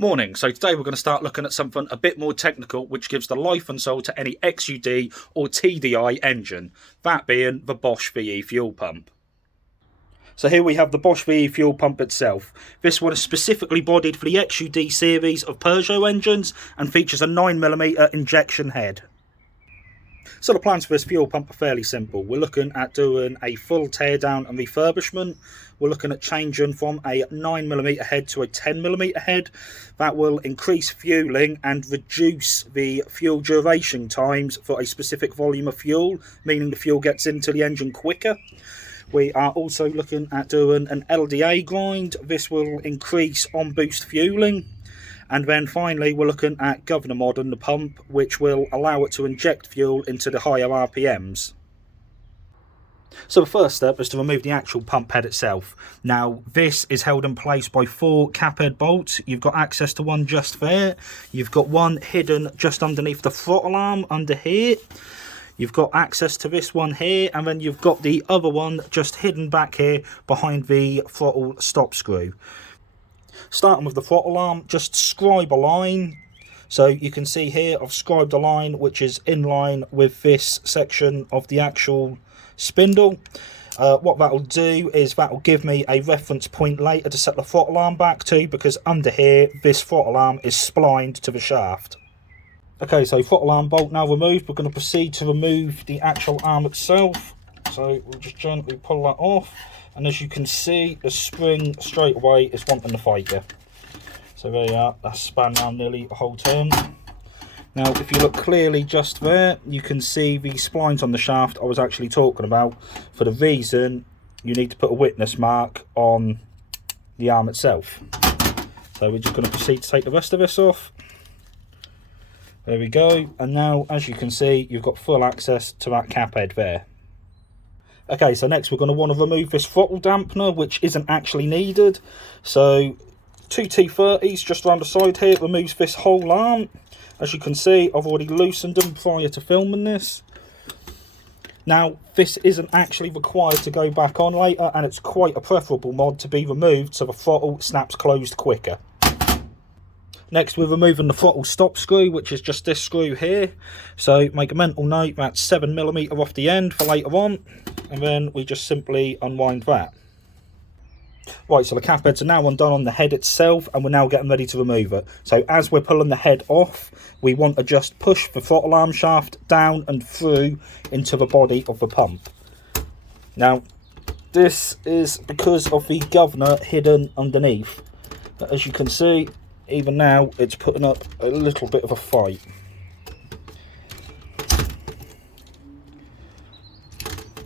Morning. So today we're going to start looking at something a bit more technical, which gives the life and soul to any Xud or TDI engine, that being the Bosch VE fuel pump. So here we have the Bosch VE fuel pump itself. This one is specifically bodied for the Xud series of Peugeot engines and features a 9mm injection head. So the plans for this fuel pump are fairly simple. We're looking at doing a full teardown and refurbishment. We're looking at changing from a 9mm head to a 10mm head. That will increase fueling and reduce the fuel duration times for a specific volume of fuel, meaning the fuel gets into the engine quicker. We are also looking at doing an LDA grind. This will increase on-boost fueling. And then finally we're looking at Gov'ner mod on the pump, which will allow it to inject fuel into the higher RPMs. So the first step is to remove the actual pump head itself. Now this is held in place by 4 cap head bolts. You've got access to one just there. You've got one hidden just underneath the throttle arm under here. You've got access to this one here, and then you've got the other one just hidden back here behind the throttle stop screw. Starting with the throttle arm, just scribe a line. So you can see here I've scribed a line which is in line with this section of the actual spindle. What that will do is that will give me a reference point later to set the throttle arm back to, because under here this throttle arm is splined to the shaft. Okay, so throttle arm bolt now removed. We're going to proceed to remove the actual arm itself. So we'll just gently pull that off. And as you can see, the spring straight away is wanting to fight you. So there you are, that's spanned around nearly a whole turn. Now, if you look clearly just there, you can see the splines on the shaft I was actually talking about, for the reason you need to put a witness mark on the arm itself. So we're just going to proceed to take the rest of this off. There we go. And now, as you can see, you've got full access to that cap head there. Okay, so next we're going to want to remove this throttle dampener, which isn't actually needed. So 2 T30s just around the side here removes this whole arm. As you can see, I've already loosened them prior to filming this. Now, this isn't actually required to go back on later, and it's quite a preferable mod to be removed so the throttle snaps closed quicker. Next, we're removing the throttle stop screw, which is just this screw here. So make a mental note, that's 7mm off the end for later on. And then we just simply unwind that. Right, so the cap heads are now undone on the head itself, and we're now getting ready to remove it. So as we're pulling the head off, we want to just push the throttle arm shaft down and through into the body of the pump. Now, this is because of the Gov'ner hidden underneath. But as you can see, even now it's putting up a little bit of a fight.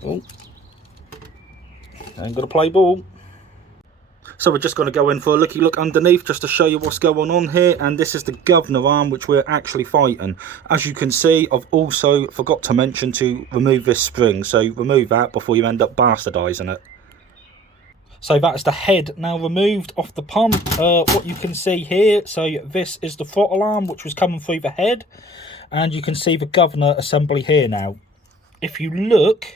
Oh, ain't got to play ball. So we're just going to go in for a looky look underneath just to show you what's going on here, and this is the Gov'ner arm which we're actually fighting. As you can see, I've also forgot to mention to remove this spring, so remove that before you end up bastardising it. So that's the head now removed off the pump. What you can see here, so this is the throttle arm which was coming through the head, and you can see the Gov'ner assembly here now. If you look,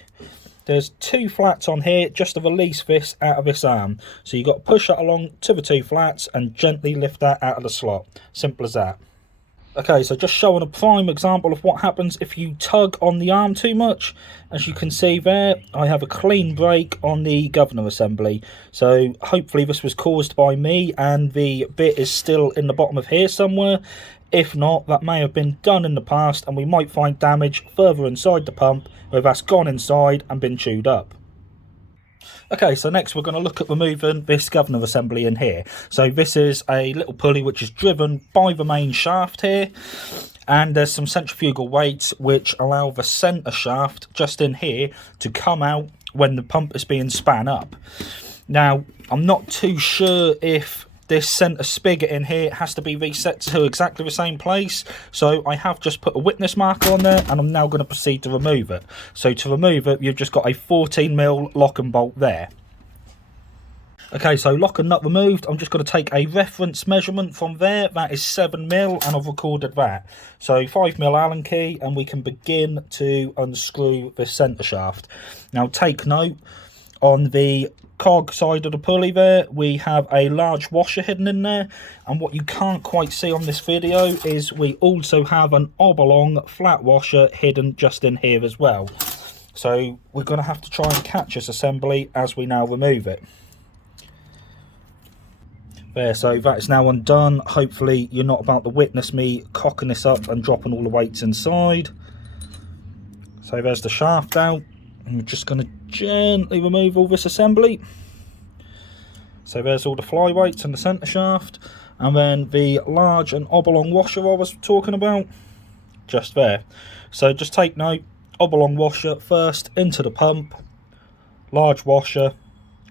there's 2 flats on here just to release this out of this arm. So you've got to push that along to the 2 flats and gently lift that out of the slot. Simple as that. Okay, so just showing a prime example of what happens if you tug on the arm too much. As you can see there, I have a clean break on the Gov'ner assembly. So hopefully this was caused by me and the bit is still in the bottom of here somewhere. If not, that may have been done in the past, and we might find damage further inside the pump where that's gone inside and been chewed up. Okay, so next we're going to look at removing this Gov'ner assembly in here. So this is a little pulley which is driven by the main shaft here, and there's some centrifugal weights which allow the centre shaft just in here to come out when the pump is being span up. Now, I'm not too sure if this centre spigot in here has to be reset to exactly the same place, so I have just put a witness marker on there, and I'm now going to proceed to remove it. So to remove it, you've just got a 14mm lock and bolt there. Okay, so lock and nut removed. I'm just going to take a reference measurement from there. That is 7mm, and I've recorded that. So 5mm Allen key, and we can begin to unscrew the centre shaft. Now take note, on the cog side of the pulley there, we have a large washer hidden in there, and what you can't quite see on this video is we also have an oblong flat washer hidden just in here as well. So we're going to have to try and catch this assembly as we now remove it. There, so that is now undone. Hopefully you're not about to witness me cocking this up and dropping all the weights inside. So there's the shaft out. I'm just going to gently remove all this assembly. So there's all the flyweights and the centre shaft, and then the large and oblong washer I was talking about, just there. So just take note, oblong washer first into the pump, large washer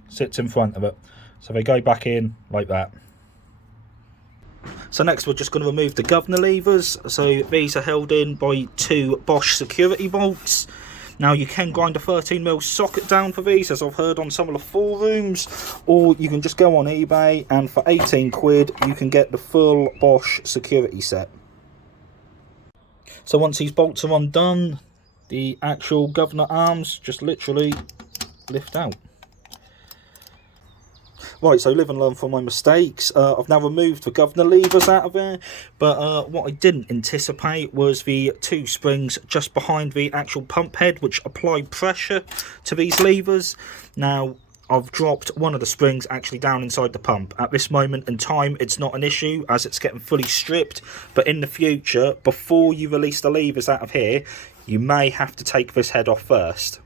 sits in front of it. So they go back in like that. So next we're just going to remove the Gov'ner levers. So these are held in by 2 Bosch security bolts. Now you can grind a 13mm socket down for these, as I've heard on some of the forums, or you can just go on eBay and for 18 quid you can get the full Bosch security set. So once these bolts are undone, the actual Gov'ner arms just literally lift out. Right, so live and learn from my mistakes. I've now removed the Gov'ner levers out of there, but what I didn't anticipate was the 2 springs just behind the actual pump head, which apply pressure to these levers. Now, I've dropped one of the springs actually down inside the pump. At this moment in time, it's not an issue as it's getting fully stripped, but in the future, before you release the levers out of here, you may have to take this head off first.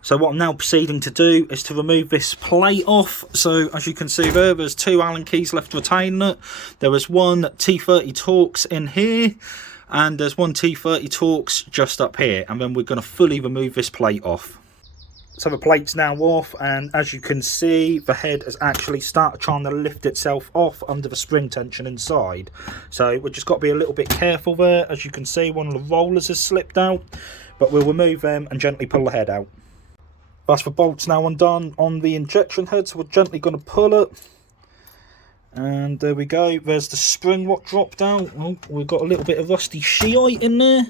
So what I'm now proceeding to do is to remove this plate off. So as you can see there's 2 Allen keys left retaining it. There was 1 T30 Torx in here, and there's 1 T30 Torx just up here, and then we're going to fully remove this plate off. So the plate's now off, and as you can see the head has actually started trying to lift itself off under the spring tension inside. So we've just got to be a little bit careful there. As you can see, one of the rollers has slipped out, but we'll remove them and gently pull the head out. That's the bolts now undone on the injection head, so we're gently going to pull it. And there we go, there's the spring what dropped out. Oh, we've got a little bit of rusty shiite in there.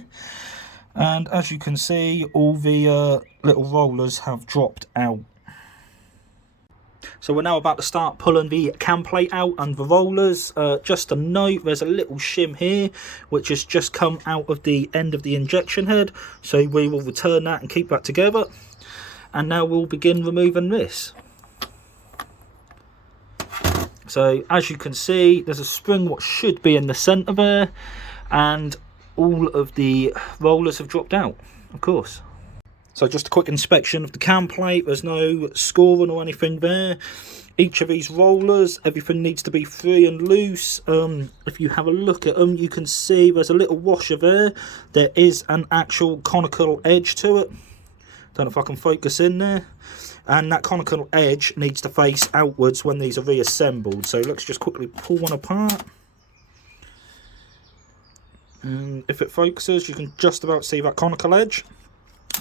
And as you can see, all the little rollers have dropped out. So we're now about to start pulling the cam plate out and the rollers. Just a note, there's a little shim here which has just come out of the end of the injection head. So we will return that and keep that together. And now we'll begin removing this. So as you can see, there's a spring what should be in the centre there, and all of the rollers have dropped out, of course. So just a quick inspection of the cam plate. There's no scoring or anything there. Each of these rollers, everything needs to be free and loose. If you have a look at them, you can see there's a little washer there. There is an actual conical edge to it. Don't know if I can focus in there. And that conical edge needs to face outwards when these are reassembled. So let's just quickly pull one apart. And if it focuses, you can just about see that conical edge.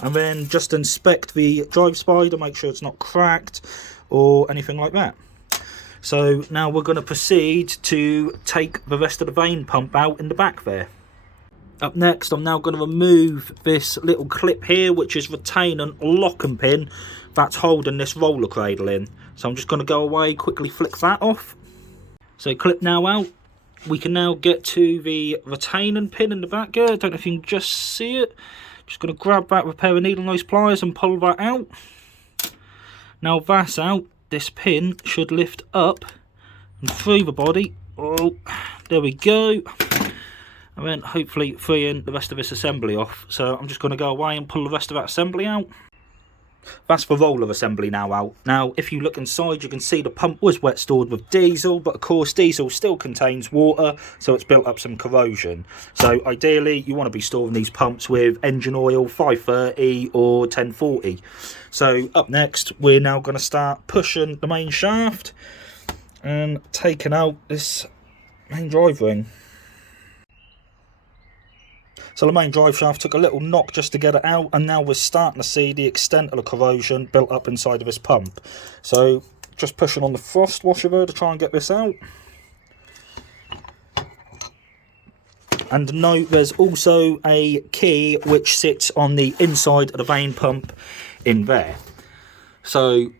And then just inspect the drive spider, make sure it's not cracked or anything like that. So now we're going to proceed to take the rest of the vane pump out in the back there. Up next, I'm now going to remove this little clip here, which is retaining a locking pin that's holding this roller cradle in. So I'm just going to go away, quickly flick that off. So clip now out. We can now get to the retaining pin in the back here. I don't know if you can just see it. Just going to grab that with a pair of needle nose pliers and pull that out. Now that's out, this pin should lift up and through the body. Oh, there we go. And then hopefully freeing the rest of this assembly off. So I'm just going to go away and pull the rest of that assembly out. That's the roller assembly now out. Now if you look inside, you can see the pump was wet stored with diesel, but of course diesel still contains water, so it's built up some corrosion. So ideally you want to be storing these pumps with engine oil 530 or 1040. So up next we're now going to start pushing the main shaft and taking out this main drive ring. So the main drive shaft took a little knock just to get it out, and now we're starting to see the extent of the corrosion built up inside of this pump. So just pushing on the frost washer there to try and get this out. And note there's also a key which sits on the inside of the vane pump in there. So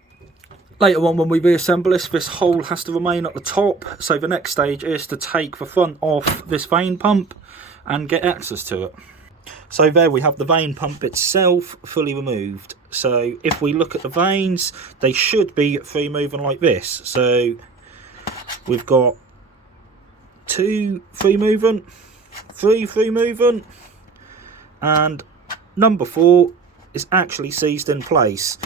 Later on when we reassemble this hole has to remain at the top, so the next stage is to take the front off this vane pump and get access to it. So there we have the vane pump itself fully removed. So if we look at the vanes, they should be free moving like this. So we've got 2 free moving, 3 free moving, and number 4 is actually seized in place.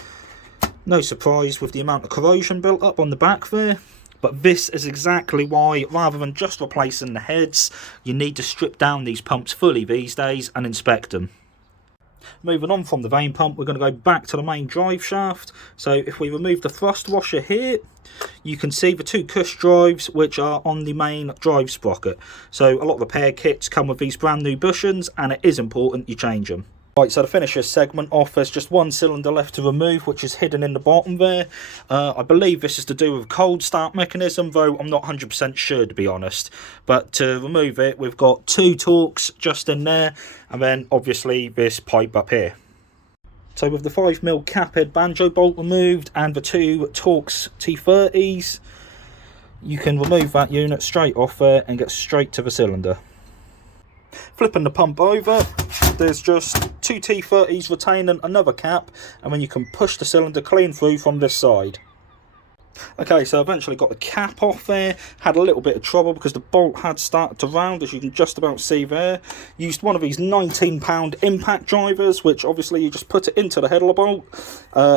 No surprise with the amount of corrosion built up on the back there, but this is exactly why, rather than just replacing the heads, you need to strip down these pumps fully these days and inspect them. Moving on from the vane pump, we're going to go back to the main drive shaft. So if we remove the thrust washer here, you can see the 2 cush drives which are on the main drive sprocket. So a lot of repair kits come with these brand new bushings, and it is important you change them. Right, so to finish this segment off, there's just 1 cylinder left to remove, which is hidden in the bottom there. I believe this is to do with cold start mechanism, though I'm not 100% sure, to be honest. But to remove it, we've got 2 Torx just in there, and then obviously this pipe up here. So with the 5mm cap head banjo bolt removed and the 2 Torx T30s, you can remove that unit straight off there and get straight to the cylinder. Flipping the pump over, there's just 2 T30s retaining another cap, and then you can push the cylinder clean through from this side. Okay, so I eventually got the cap off there. Had a little bit of trouble because the bolt had started to round, as you can just about see there. Used one of these 19-pound impact drivers, which obviously you just put it into the headler bolt,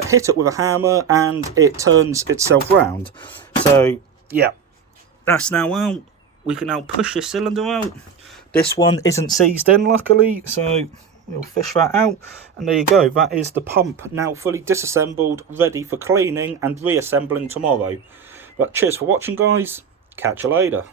hit it with a hammer, and it turns itself round. So yeah, that's now out. We can now push this cylinder out. This one isn't seized in, luckily, so we'll fish that out. And there you go, that is the pump now fully disassembled, ready for cleaning and reassembling tomorrow. But cheers for watching, guys. Catch you later.